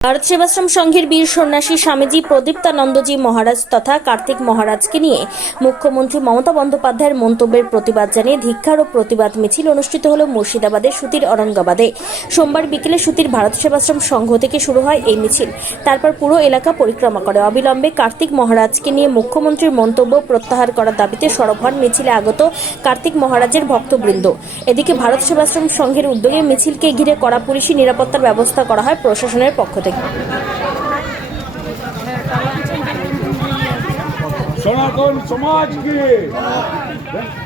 ভারত সেবাশ্রম সংঘের বীর সন্ন্যাসী স্বামীজি প্রদীপ্তানন্দজি মহারাজ তথা কার্তিক মহারাজকে নিয়ে মুখ্যমন্ত্রী মমতা বন্দ্যোপাধ্যায়ের মন্তব্যের প্রতিবাদ জানিয়ে ধিক্কার ও প্রতিবাদ মিছিল অনুষ্ঠিত হল মুর্শিদাবাদের সুতির অরঙ্গাবাদে। সোমবার বিকেলে সুতির ভারত সেবাশ্রম সংঘ থেকে শুরু হয় এই মিছিল। তারপর পুরো এলাকা পরিক্রমা করে অবিলম্বে কার্তিক মহারাজকে নিয়ে মুখ্যমন্ত্রীর মন্তব্য প্রত্যাহার করার দাবিতে সরব হন মিছিলে আগত কার্তিক মহারাজের ভক্তবৃন্দ। এদিকে ভারত সেবাশ্রম সংঘের উদ্যোগে মিছিলকে ঘিরে কড়া পুলিশি নিরাপত্তার ব্যবস্থা করা হয় প্রশাসনের পক্ষ থেকে। সনাতন সমাজকে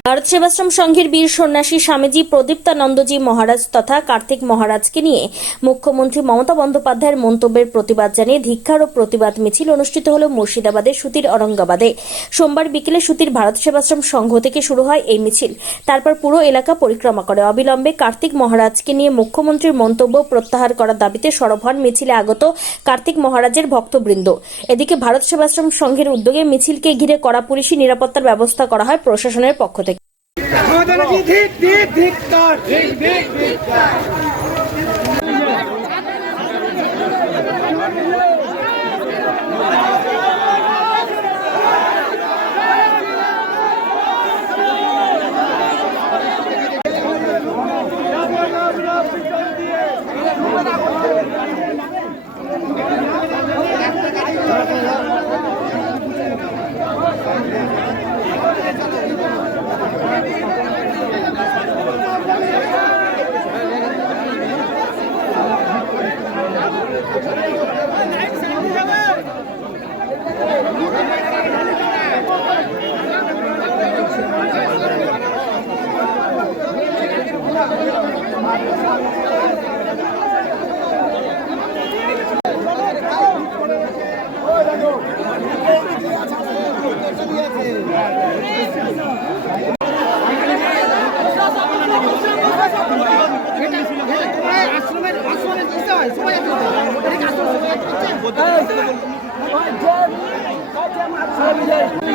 ভারত সেবাশ্রম সংঘের বীর সন্ন্যাসী স্বামীজি প্রদীপ্তানন্দজি মহারাজ তথা কার্তিক মহারাজকে নিয়ে মুখ্যমন্ত্রী মমতা বন্দ্যোপাধ্যায়ের মন্তব্যের প্রতিবাদ জানিয়ে ধিক্কার ও প্রতিবাদ মিছিল অনুষ্ঠিত হল মুর্শিদাবাদের সুতির অরঙ্গাবাদে। সোমবার বিকেলে সুতির ভারত সেবাশ্রম সংঘ থেকে শুরু হয় এই মিছিল। তারপর পুরো এলাকা পরিক্রমা করে অবিলম্বে কার্তিক মহারাজকে নিয়ে মুখ্যমন্ত্রীর মন্তব্য প্রত্যাহার করার দাবিতে সরব হন মিছিলে আগত কার্তিক মহারাজের ভক্তবৃন্দ। এদিকে ভারত সেবাশ্রম সংঘের উদ্যোগে মিছিলকে ঘিরে কড়া পুলিশি নিরাপত্তার ব্যবস্থা করা হয় প্রশাসনের পক্ষ থেকে। সবাই